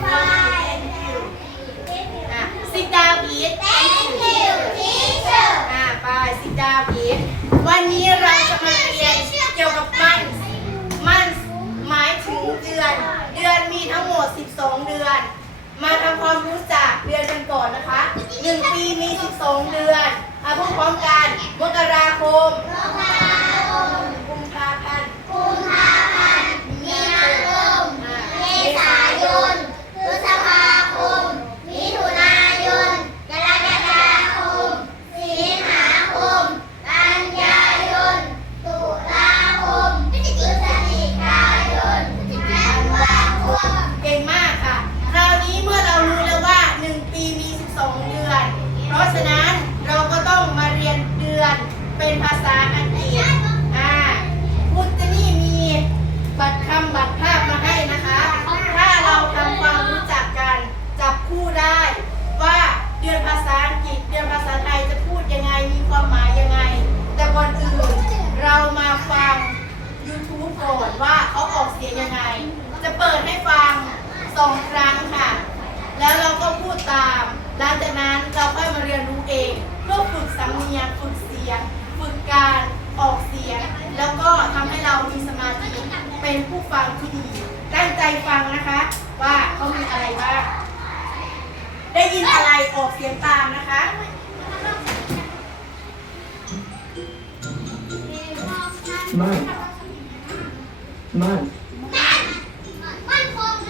Thank you. thank you, teacher. อไป sit down please. วันนี้เราจะมาเรียนเกี่ยวกับมัน มันหมายถึงเดือน เดือนมีทั้งหมด 12 เดือน มาทำความรู้จักเดือนกันก่อนนะคะหนึ่งปีมี 12 เดือนมาพูดพร้อมกันมกราคมกุมภาพันธ์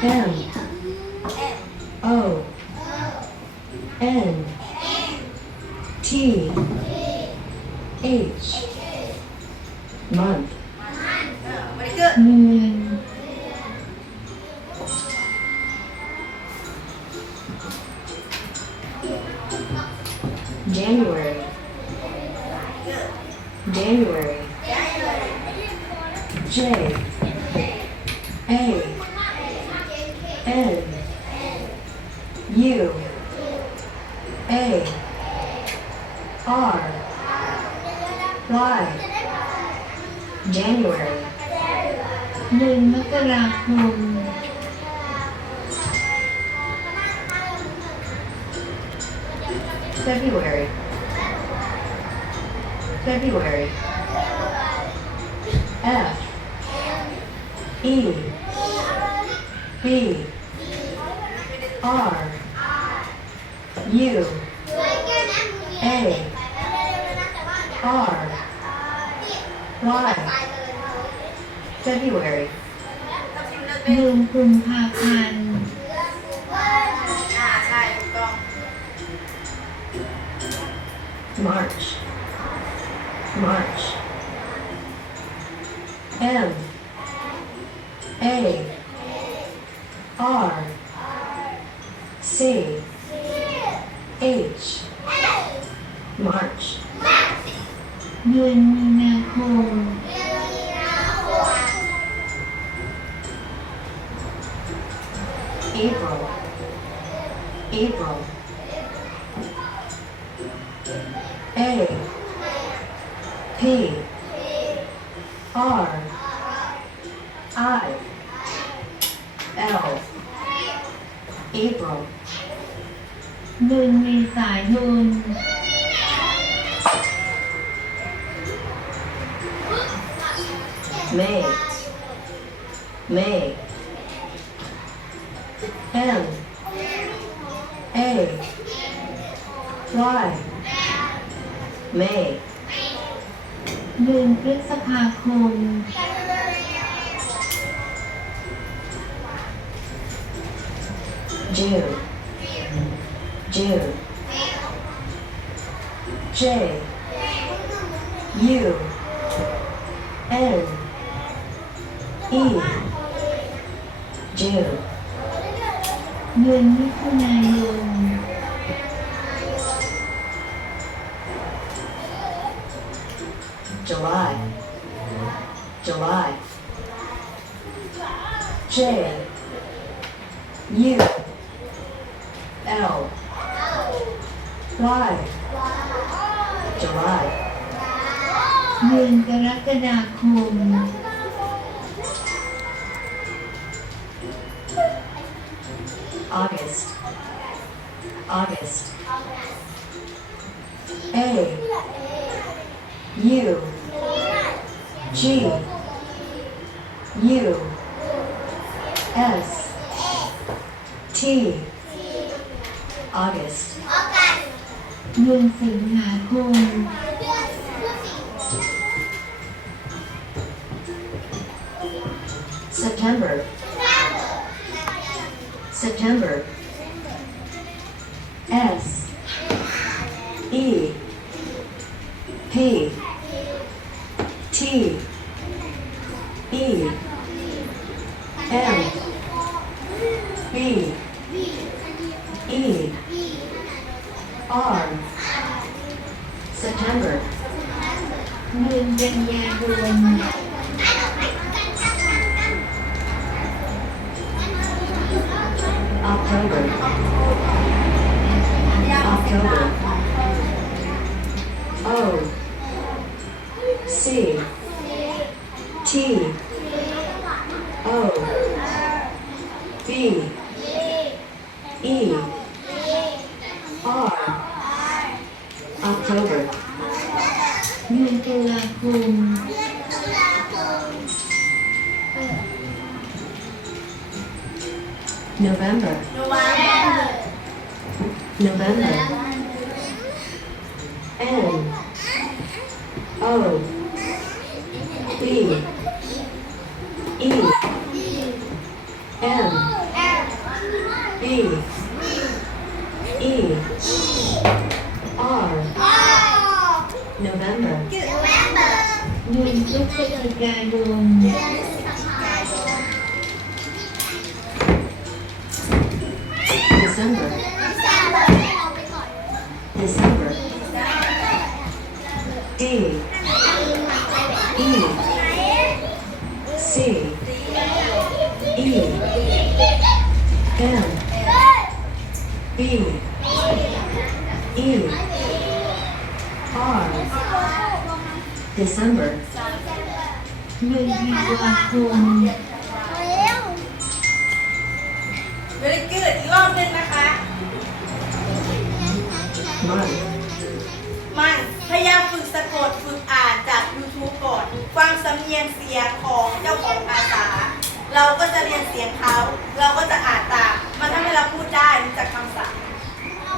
M O. N. P P A P R I L April หนึ่งเมษายน เดือนมิถุนายนจุลาย July J U L Y July เดือนกรกฎาคม August August A U G U S T August เดือนสิงหาคม September September. S E P October เดือนตุลาคม November โนวาแม่ November N O M B E R December เดือนธันวาคมเวลเกิดอีกรอบหนึงนะคะ Month มันพยายามฝึกสะกดฝึกอ่านจาก YouTube ก่อนฟังสำเนียงเสียงของเจ้าของภาษา เราก็จะเรียนเสียงเขา เราก็จะอ่าน เราพูดได้รู้จักคำศัพท์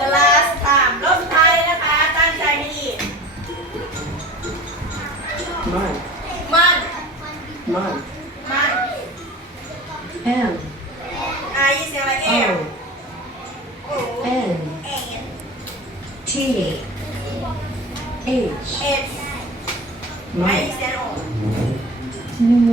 The last time รอบสุดท้ายเลยนะคะ ตั้งใจให้ดี Month มัน Month มัน M อายินเสียงอะไรเอว O โอ้ N เอ็น T H เอ็ดไม่ยิน Month เสียงออกเ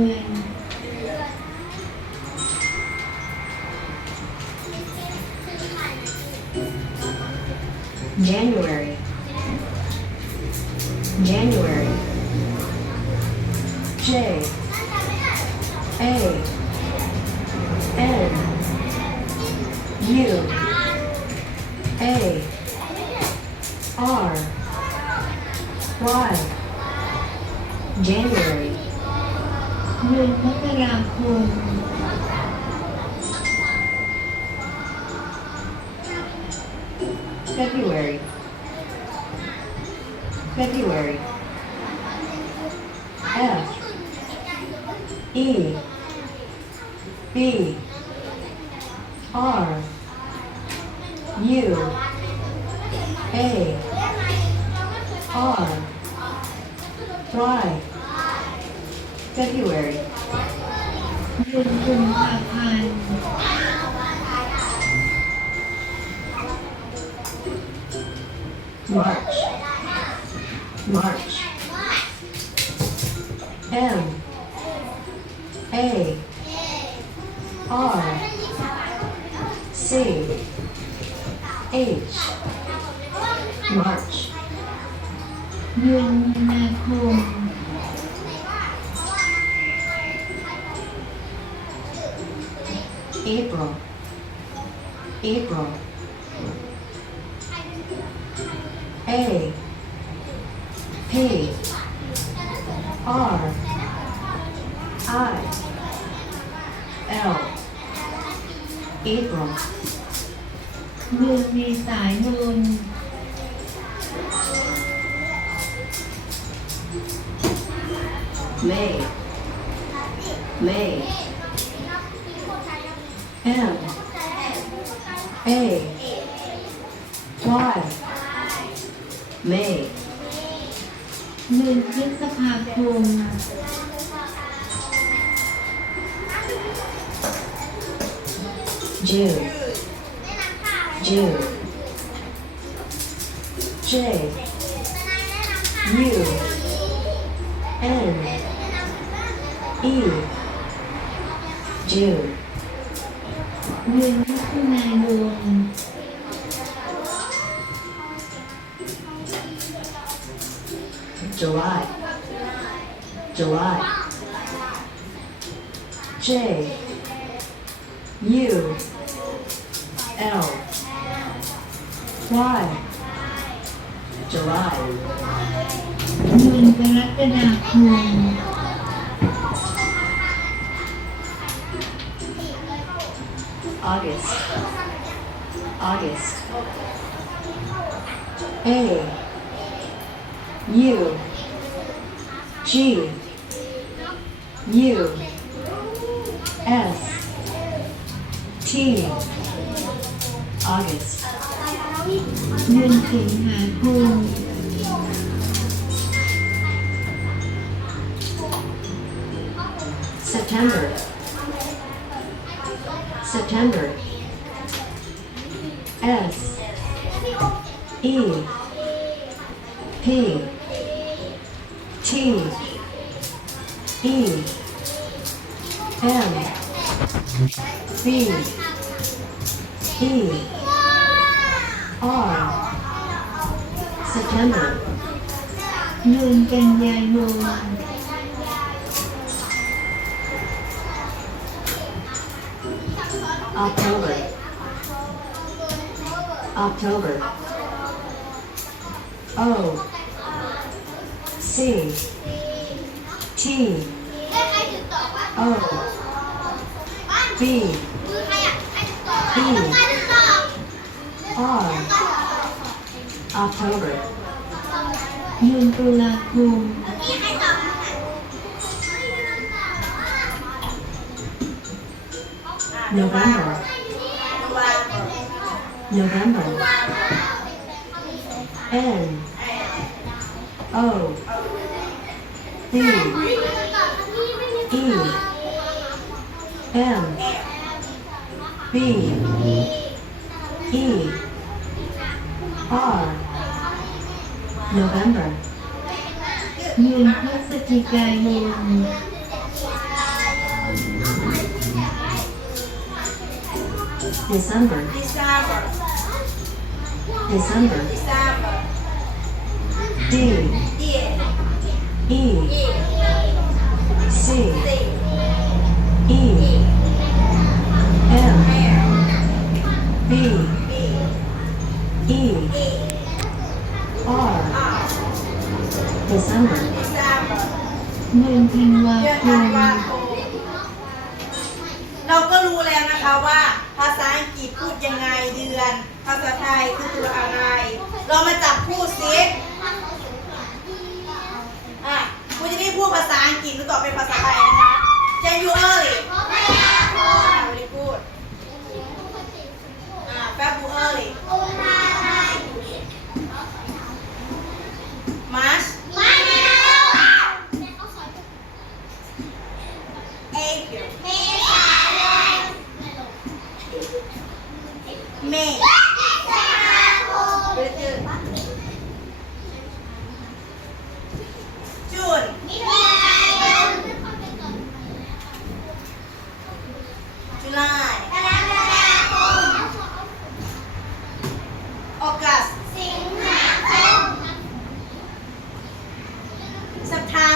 R Y February เดือนกุมภาพันธ์ March March M A R C H March เดือนมีนาคม April April A P R I L April เดือนเมษายน May May M A Y May หนึ่งพฤษภาคม June June J J U L Y July เดือนกรกฎาคม August August A U G U S T August เดือนสิงหาคม September September S E P T E M B E R September เดือนกันยายน October October O C T O B R October เดือนตุลาคม November วาง November N O B E M B E R November เดือนพฤศจิกายน December ดิซาบ December ดิซาบ D เดีย E B E เอ R อาร์ December ดิซาบเดือนธันวาเดือนคธันมวาคมเราก็รู้แล้วนะคะว่า ภาษาอังกฤษพูดยังไงเดือน ภาษาไทยคือตัวอะไร เรามาจับคู่ซิอะคุณจะได้พูดภาษาอังกฤษหรือตอบเป็นภาษาไทยนะคะ Can you early อ่า very good อ่า February ศรัทธา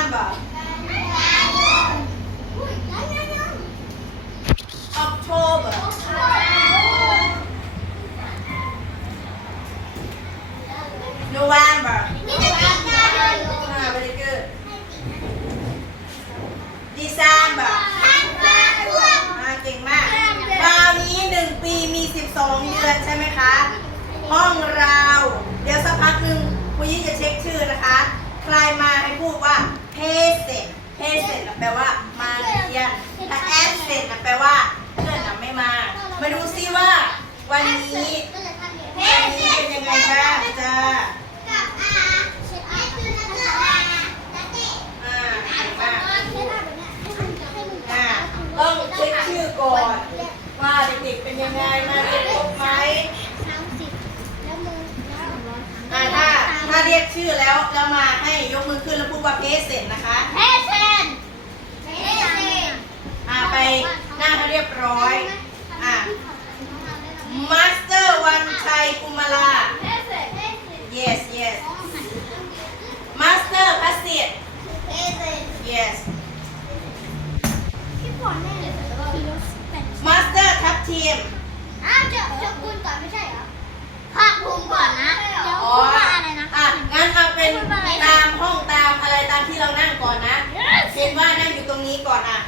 กมือขึ้นแล้วพูดว่าเพสเสร็จนะคะอ่าไปหน้าให้เรียบร้อย อ่ามาสเตอร์วันชัยกุมาลา yes yes มาสเตอร์พัสเซีย yes มาสเตอร์ทัพทีมอ๋ออะ งั้นเอาเป็นตามห้องตามอะไรตามที่เรานั่งก่อนนะเห็นว่านั่งอยู่ตรงนี้ก่อนอะ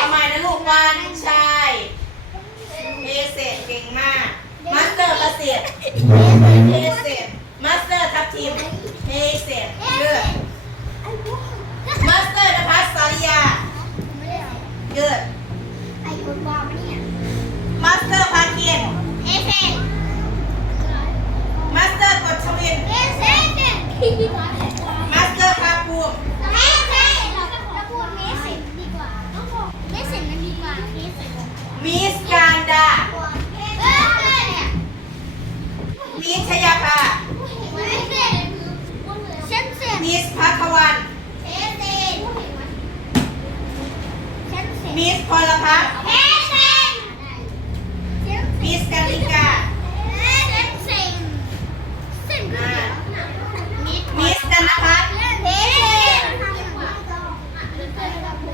ทำไมนะลูกวันชัยเพสเสร็จเก่งมาก มาสเตอร์พัสเซียเพเซนมาสเตอร์ทัพทีมเพเซนเกิดมาสเตอร์นภัสสาริยาเกิดมาสเตอร์พาเกียนมาสเต อร์กฎชวิน มาสเตอร์พาภูมิมิสการดามิสชยาภามิสพักวัน มิสพลพัฒน์มิสกันลิกา มิสกันพัฒน์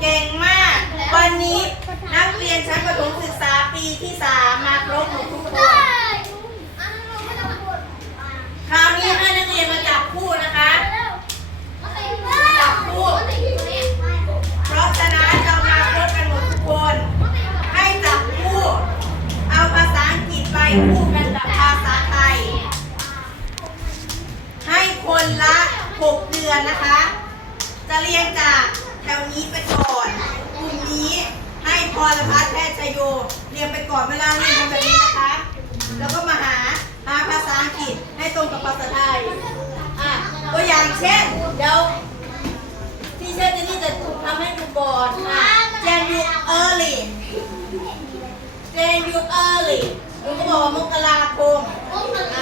เก่งมาก วันนี้นักเรียนชั้นประถมศึกษาปีที่สามมาครบหมดทุกคน คราวนี้ให้นักเรียนมาจับคู่นะคะ เพราะฉะนั้นเรามาครบกันหมดทุกคน ให้จับคู่ เอาภาษาอังกฤษไปคู่กันกับภาษาไทย ให้คนละ 6 เดือนนะคะ จะเรียงจากแถวนี้ไปก่อน กลุ่มนี้ให้พรพัฒน์แพทย์ชยโย เรียงไปก่อนเวลาเรียนทำแบบนี้นะคะ แล้วก็มาหาหาภาษาอังกฤษให้ตรงกับภาษาไทย อะ ตัวอย่างเช่น เดี๋ยว ที่เช่นนี่จะทำให้ดูก่อนอะ Jan you early Jan you early หนูก็บอกว่ามกราคม อ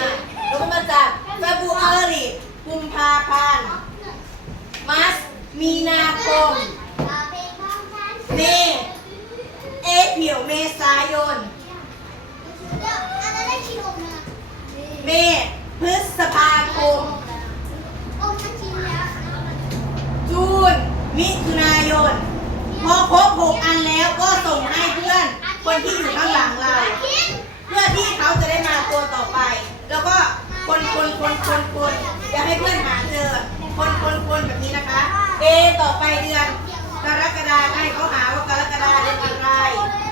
ะหนูก็มาจาก February กุมภาพันธ์ March มีนาคม เมษเอพ i l เมษายน เมษพฤษภาคม จูน มิถุนายน พอค รบหกอันแล้วก็ส่งให้เพื่อนคนที่อยู่ข้างหลังเรา เพื่อที่เขาจะได้มาตัวต่อไป แล้วก็คนคนคนคนคนอย่าให้เพื่อนหาเจอ คนคนคนแบบนี้นะคะเอต่อไปเดือนกรกฎาคมให้เขาหาว่ากรกฎาเดือนอะไร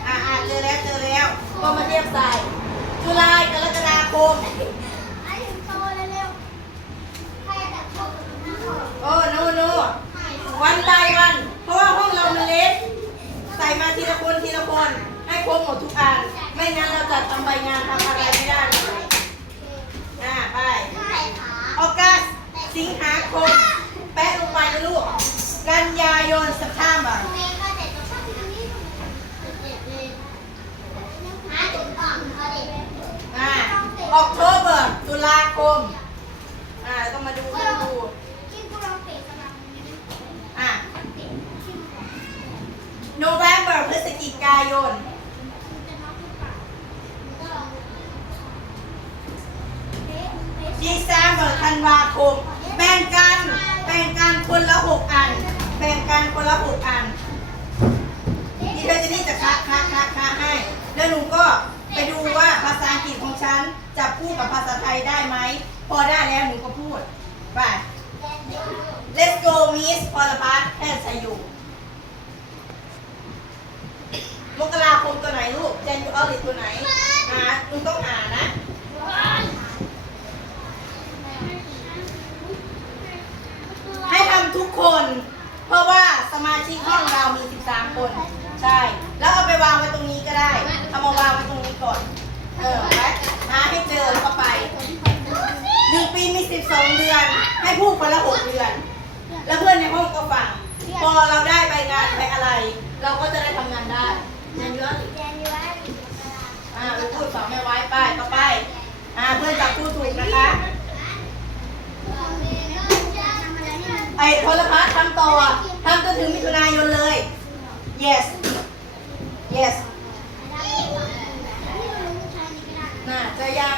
อ่าเจอแล้วเจอแล้ว ก็มาเทียบใส่จุลายกรกฎาคมโอ้โนโนวันใดวัน เพราะว่าห้องเรามันเล็ก ส่มาทีละคนทีละคน ให้ครบหมดทุกอัน ไม่งั้นเราจะทำใบงานทำอะไรไม่ได้เลยอ่าไปออกัสสิงหาคม แปะลงไปนะลูก กันยายนสัปดาห์บ่อ่าออกโทเบอร์ตุลาคม แล้วหนูก็ไปดูว่าภาษาอังกฤษของฉันจะพูดกับภาษาไทยได้ไหม พอได้แล้วหนูก็พูด ไป Let's go Miss พอลพัทแพทย์สยุมกราคมตัวไหนลูก เจนยูออริตัวไหนหาหนูต้องหานะให้ทำทุกคน เพราะว่าสมาชิกห้องเรามี 13 คน ใช่ แล้วเอาไปวางไว้ตรงนี้ก็ได้ เอามาวางไว้ตรงนี้ก่อน เออไปหาให้เจอแล้วก็ไปหนึ่งปีมี12เดือน ให้พูดคนละ6เดือน แล้วเพื่อนในห้องก็ฟัง พอเราได้ใบงานไปอะไร เราก็จะได้ทำงานได้เรียนเยอะอ่าไปพูดสอนไม่ไว้ไปต่อไป อ่าเพื่อนจับพูดถูกนะคะไอ้โทรพัฒน์ทำต่อทำจนถึงมิถุนายนเลย yes yes น่ะเจอยัง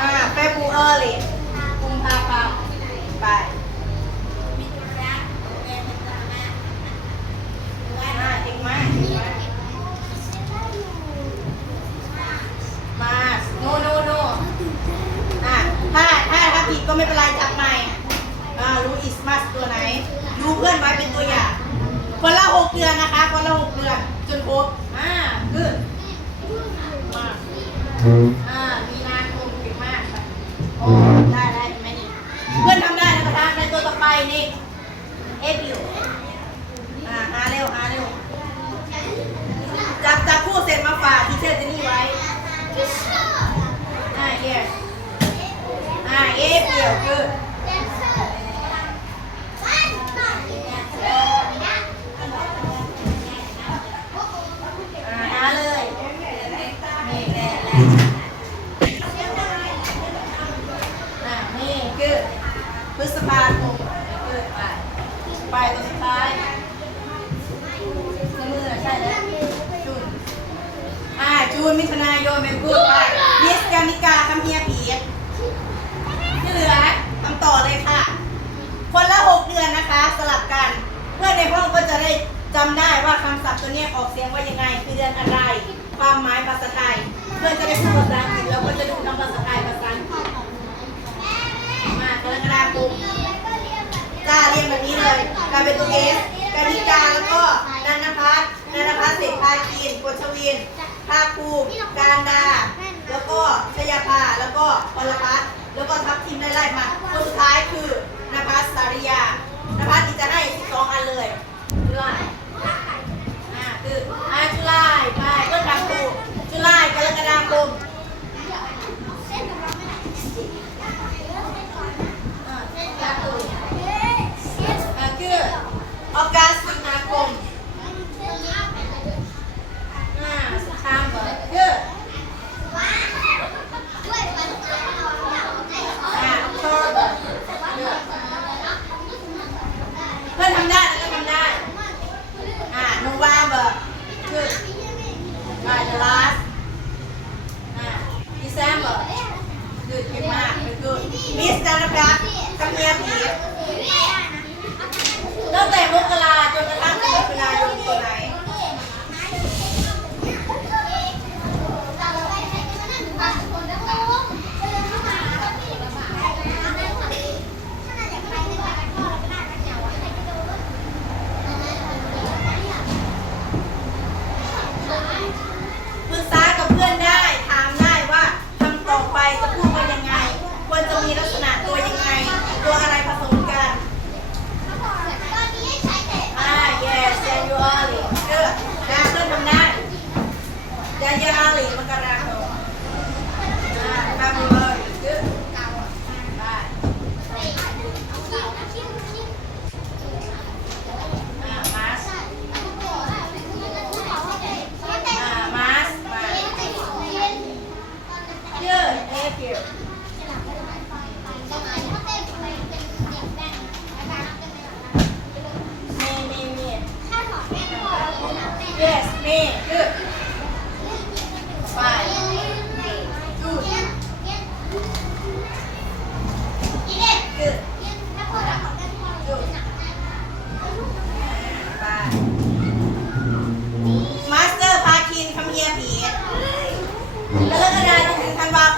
อ่า February กุมภาพันธ์ไปอ่าเก่งมากเก่งมากมาโนโนโนอะถ้าถ้าถ้าผิดก็ไม่เป็นไรจับใหม่อ่ารู้อิสมัสตัวไหนดูเพื่อนไว้เป็นตัวอย่าง คนละหกเดือนนะคะคนละหกเดือนจนครบอ่าคือมาอ่ามีนาคมเก่งมากค่ะโอ้ได้ได้เห็นไหมนี่เพื่อนทำได้นะประธานในตัวต่อไปนี่เอพิวอ่าหาเร็วหาเร็วจับจับคู่เสร็จมาฝากที่เชื่อเจนี่ไว้อ่า yes อ่าเอพิวคือ ช่แล้วจูนอ่าจูนมิถุนายนเป็นพูดไปมิสกามิกาคำเฮียผีที่เหลือทำต่อเลยค่ะ คนละหกเดือนนะคะ สลับกัน เพื่อนในห้องก็จะได้จำได้ว่าคำศัพท์ตัวนี้ออกเสียงว่ายังไง คือเดือนอะไร ความหมายภาษาไทย เพื่อนจะได้พูดภาษาอังกฤษแล้วก็จะดูคำภาษาไทยภาษาอังกฤษมากรกฎาคมจ้าเรียนแบบนี้เลยกลายเป็นตัวเอสกานิกาแล้วก็นันทพัฒ น์นันพัฒน์เศษฐากีนกชวินภาคภูมิการดา แล้วก็ชยาภา แล้วก็พลพัฒน์แล้วก็ทัพทีมไล่ๆมาคนสุดท้ายคือนภัสสาริยานภัสที่จะให้12อันเลยจุลายอ่าคืออ่าจุลายไปเพื่อนทำถูกจุลายกรกฎาคม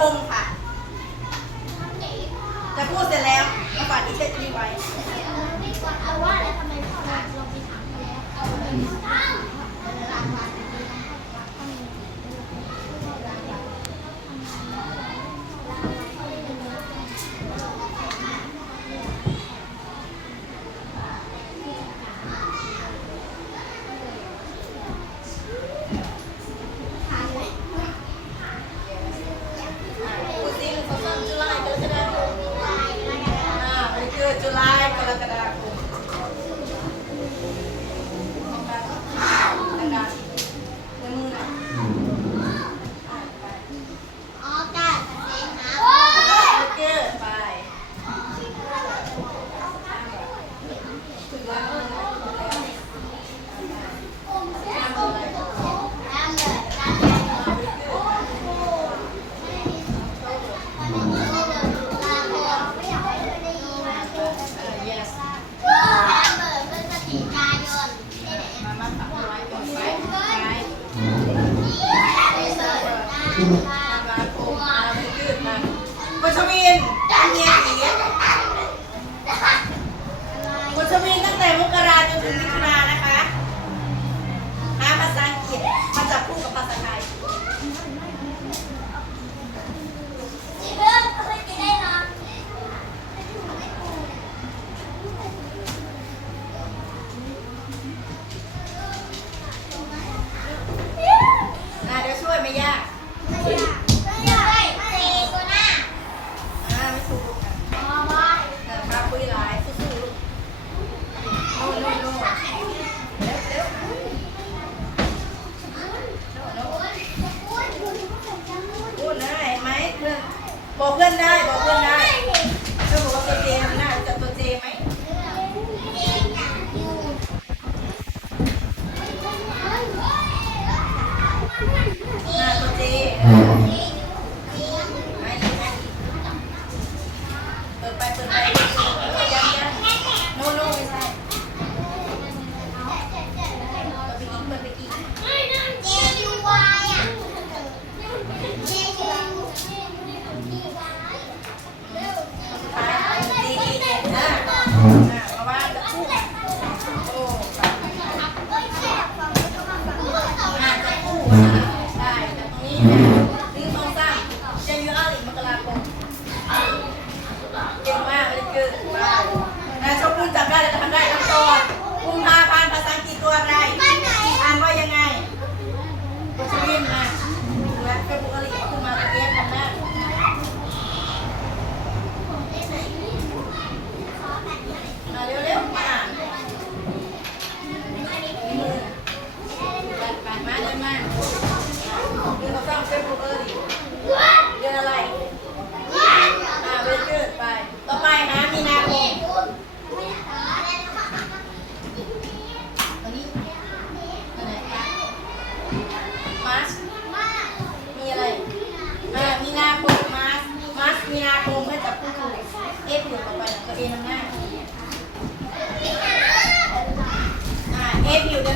คมค่ะจะ ได้แต่ตรงนี้หนึ่งสองสร้ามจะมีอาริมกราคมเก่งมากเลยคือได้ชอบพูดจับได้แต่ทำได้ทั้ก่อน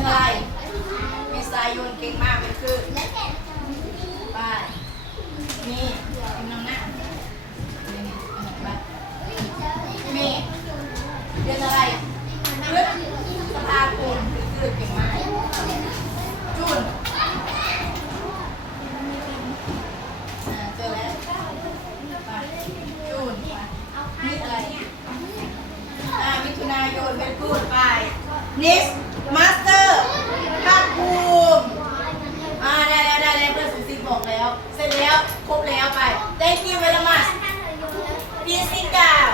อไร มีสายโยนเก่งมากเป็นคือไปมีนน้องหน้ามีเดืนอะไรพฤษภาคมเคือเก่งมากจุนเจอแล้วไปจุนไปมีอะไรมิถุนายนเป็นพูดไป next า เสร็จแล้ว ครบแล้วไป Thank you very ละมั้งปีสิกาว